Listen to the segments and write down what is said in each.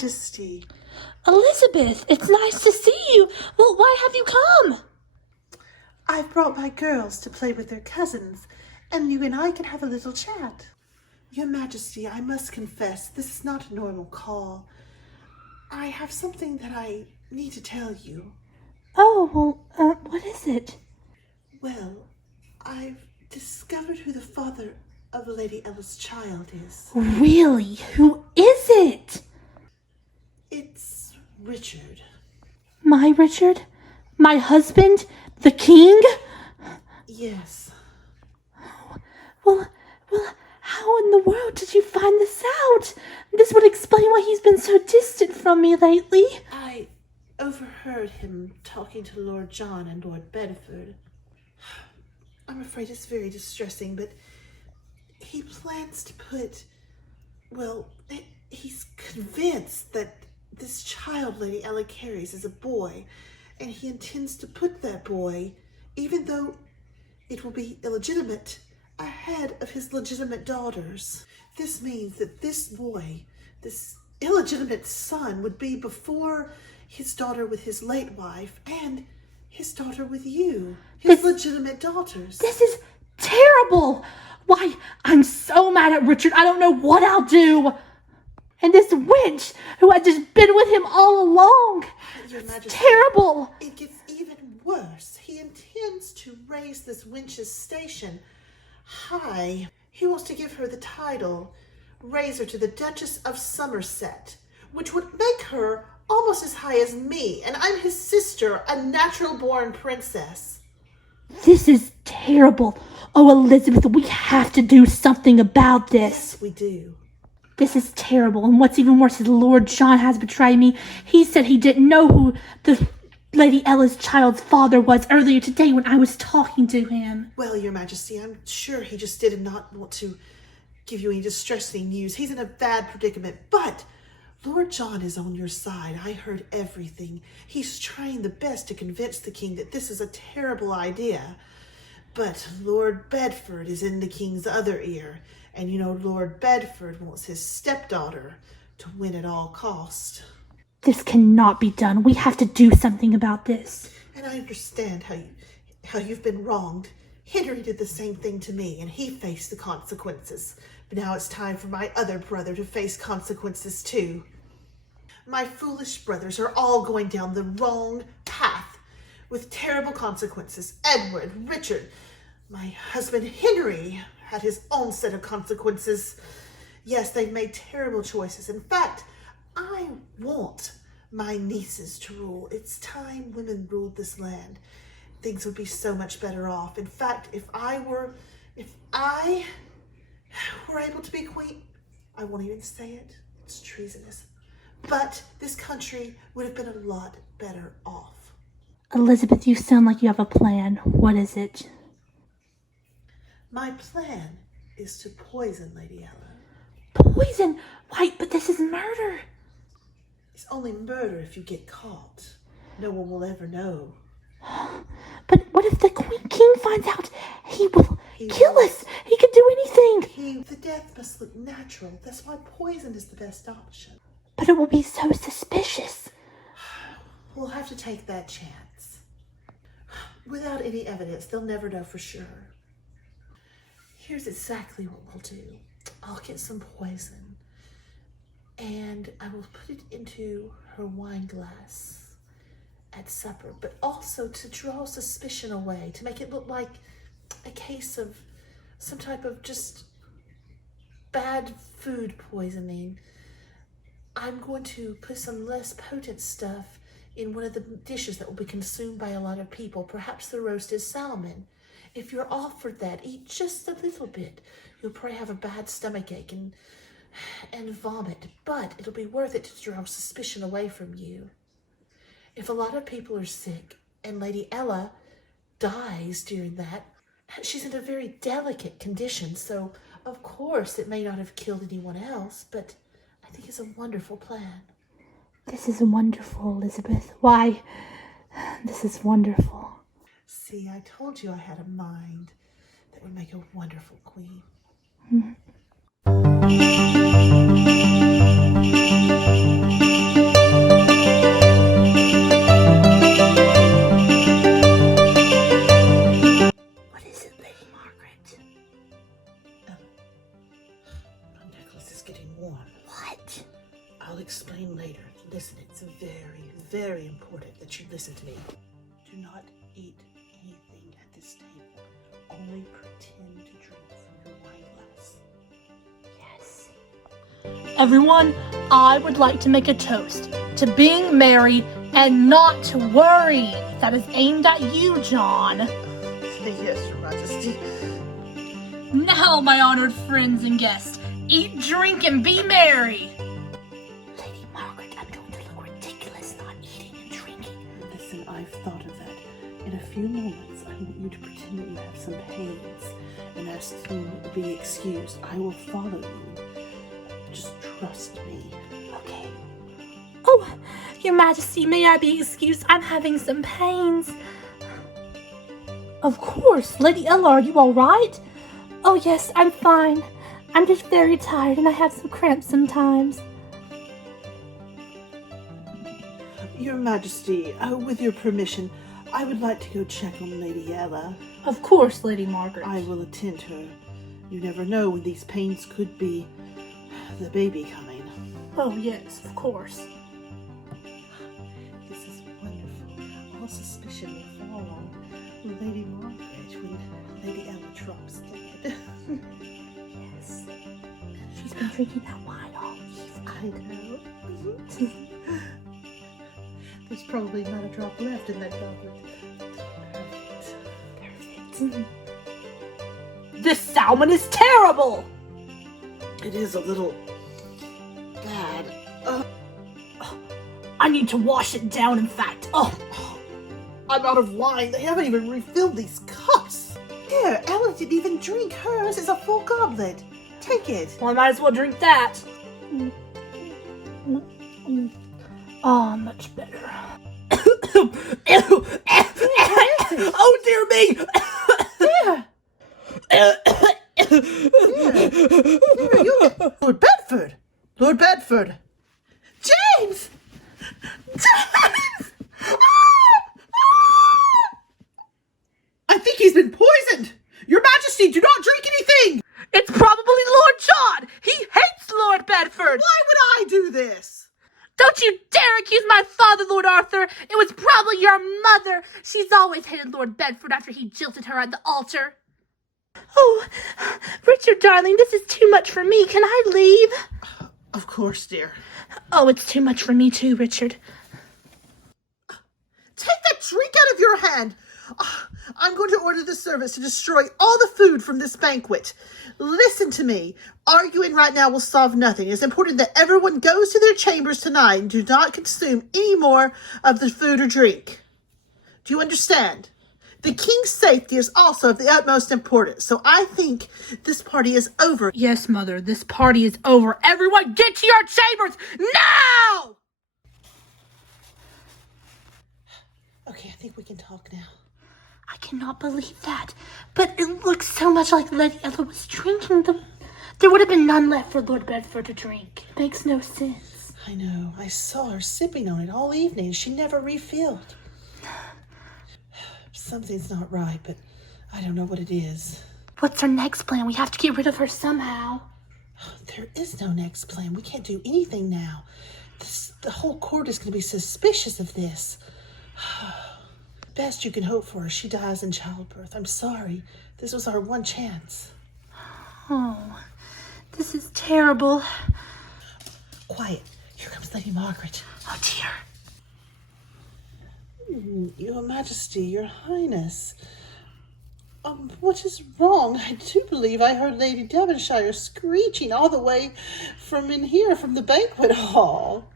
Majesty. Elizabeth, it's nice to see you. Well, why have you come? I've brought my girls to play with their cousins, and you and I can have a little chat. Your Majesty, I must confess, this is not a normal call. I have something that I need to tell you. Oh, well, what is it? Well, I've discovered who the father of Lady Ella's child is. Really? Who is it? It's Richard. My Richard? My husband? The king? Yes. Well, how in the world did you find this out? This would explain why he's been so distant from me lately. I overheard him talking to Lord John and Lord Bedford. I'm afraid it's very distressing, but he plans to put, well, he's convinced that this child Lady Ella carries is a boy, and he intends to put that boy, even though it will be illegitimate, ahead of his legitimate daughters. This means that this boy, this illegitimate son, would be before his daughter with his late wife and his daughter with you, his legitimate daughters. This is terrible. Why, I'm so mad at Richard, I don't know what I'll do. And this wench who had just been with him all along. Your Majesty, terrible. It gets even worse. He intends to raise this wench's station high. He wants to give her the title, raise her to the Duchess of Somerset, which would make her almost as high as me, and I'm his sister, a natural-born princess. This is terrible. Oh, Elizabeth, we have to do something about this. Yes, we do. This is terrible, and what's even worse is Lord John has betrayed me. He said he didn't know who the Lady Ella's child's father was earlier today when I was talking to him. Well, Your Majesty, I'm sure he just did not want to give you any distressing news. He's in a bad predicament, but Lord John is on your side. I heard everything. He's trying the best to convince the king that this is a terrible idea. But Lord Bedford is in the king's other ear. And you know, Lord Bedford wants his stepdaughter to win at all cost. This cannot be done. We have to do something about this. And I understand how you've been wronged. Henry did the same thing to me, and he faced the consequences. But now it's time for my other brother to face consequences too. My foolish brothers are all going down the wrong path with terrible consequences. Edward, Richard, my husband Henry had his own set of consequences. Yes, they've made terrible choices. In fact, I want my nieces to rule. It's time women ruled this land. Things would be so much better off. In fact, if I were able to be queen, I won't even say it. It's treasonous. But this country would have been a lot better off. Elizabeth, you sound like you have a plan. What is it? My plan is to poison Lady Ella. Poison? Why, but this is murder. It's only murder if you get caught. No one will ever know. But what if the king finds out? He will kill us. He could do anything. The death must look natural. That's why poison is the best option. But it will be so suspicious. We'll have to take that chance. Without any evidence, they'll never know for sure. Here's exactly what we'll do. I'll get some poison, and I will put it into her wine glass at supper, but also to draw suspicion away, to make it look like a case of some type of just bad food poisoning. I'm going to put some less potent stuff in one of the dishes that will be consumed by a lot of people, perhaps the roasted salmon. If you're offered that, eat just a little bit. You'll probably have a bad stomachache and vomit, but it'll be worth it to draw suspicion away from you. If a lot of people are sick and Lady Ella dies during that, she's in a very delicate condition, so of course it may not have killed anyone else, but I think it's a wonderful plan. This is wonderful, Elizabeth. Why, this is wonderful. See, I told you I had a mind that would make a wonderful queen. Mm-hmm. is getting warm. What? I'll explain later. Listen, it's very, very important that you listen to me. Do not eat anything at this table. Only pretend to drink from your wine glass. Yes. Everyone, I would like to make a toast to being married and not to worry. That is aimed at you, John. Yes, Your Majesty. Now, my honored friends and guests, eat, drink, and be merry. Lady Margaret, I'm going to look ridiculous not eating and drinking. Listen, I've thought of that. In a few moments, I want you to pretend that you have some pains and ask to be excused. I will follow you. Just trust me. Okay. Oh, Your Majesty, may I be excused? I'm having some pains. Of course. Lady Ella, are you all right? Oh, yes, I'm fine. I'm just very tired and I have some cramps sometimes. Your Majesty, with your permission, I would like to go check on Lady Ella. Of course, Lady Margaret. I will attend her. You never know when these pains could be the baby coming. Oh, yes, of course. This is wonderful. All suspicion will fall on Lady Margaret when Lady Ella drops dead. Yes. She's been drinking that wine all evening. I know. There's probably not a drop left in that goblet. Perfect. This salmon is terrible! It is a little bad. I need to wash it down, in fact. I'm out of wine. They haven't even refilled these cups. Here, Ella didn't even drink. Hers is a full goblet. Take it. Well, I might as well drink that. Oh, much better. Oh, dear me! Lord Bedford! Lord Bedford! James! James! I think he's been poisoned! Your Majesty, do not drink anything! It's probably Lord John! He hates Lord Bedford! Why would I do this? Don't you dare accuse my father, Lord Arthur! It was probably your mother! She's always hated Lord Bedford after he jilted her at the altar. Oh, Richard, darling, this is too much for me. Can I leave? Of course, dear. Oh, it's too much for me too, Richard. Take that drink out of your hand! I'm going to order the servants to destroy all the food from this banquet. Listen to me. Arguing right now will solve nothing. It's important that everyone goes to their chambers tonight and do not consume any more of the food or drink. Do you understand? The king's safety is also of the utmost importance, so I think this party is over. Yes, Mother, this party is over. Everyone get to your chambers now! Okay, I think we can talk now. I cannot believe that. But it looks so much like Lady Ella was drinking them. There would have been none left for Lord Bedford to drink. It makes no sense. I know. I saw her sipping on it all evening. She never refilled. Something's not right, but I don't know what it is. What's our next plan? We have to get rid of her somehow. There is no next plan. We can't do anything now. The whole court is going to be suspicious of this. Best you can hope for is she dies in childbirth. I'm sorry. This was our one chance. Oh, this is terrible. Quiet. Here comes Lady Margaret. Oh, dear. Your Majesty, Your Highness. What is wrong? I do believe I heard Lady Devonshire screeching all the way from in here, from the banquet hall.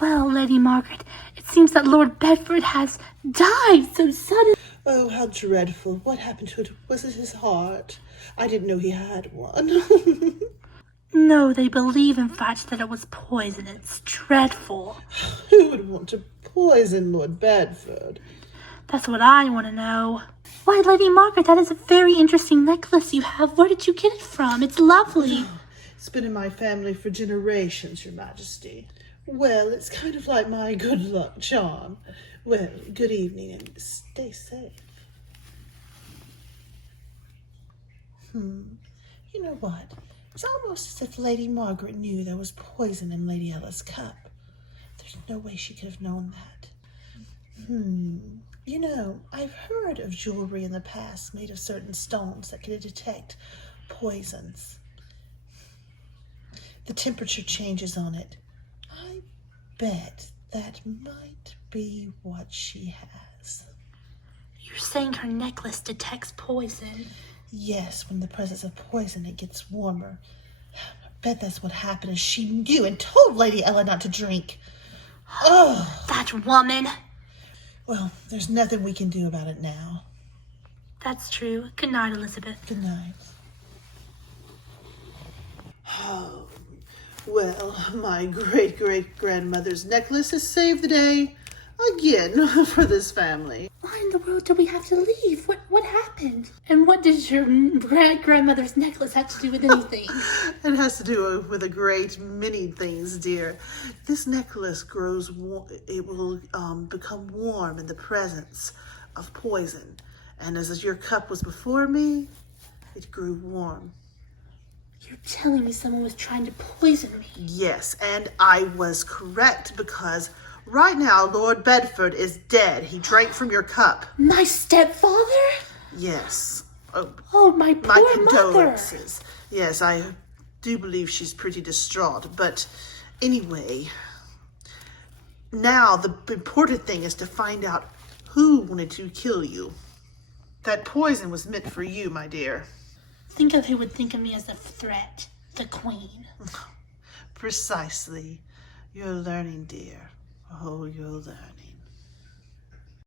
Well, Lady Margaret, it seems that Lord Bedford has died so suddenly. Oh, how dreadful. What happened to it? Was it his heart? I didn't know he had one. No, they believe, in fact, that it was poison. It's dreadful. Who would want to poison Lord Bedford? That's what I want to know. Why, Lady Margaret, that is a very interesting necklace you have. Where did you get it from? It's lovely. It's been in my family for generations, Your Majesty. Well, it's kind of like my good luck charm. Well, good evening and stay safe. You know what? It's almost as if Lady Margaret knew there was poison in Lady Ella's cup. There's no way she could have known that. You know, I've heard of jewelry in the past made of certain stones that could detect poisons. The temperature changes on it. I bet that might be what she has. You're saying her necklace detects poison? Yes, when in the presence of poison, it gets warmer. I bet that's what happened, and she knew and told Lady Ella not to drink. Oh! That woman! Well, there's nothing we can do about it now. That's true. Good night, Elizabeth. Good night. Oh, well, my great-great-grandmother's necklace has saved the day again for this family. Why in the world do we have to leave? What happened? And what did your grandmother's necklace have to do with anything? It has to do with a great many things, dear. This necklace grows warm. It will become warm in the presence of poison. And as your cup was before me, it grew warm. You're telling me someone was trying to poison me? Yes, and I was correct because right now Lord Bedford is dead. He drank from your cup. My stepfather? Yes. Oh, my poor My mother. condolences. Yes, I do believe she's pretty distraught. But anyway, now the important thing is to find out who wanted to kill you. That poison was meant for you, my dear. Think of who would think of me as a threat. The Queen. Precisely. You're learning, dear. Oh, you're learning.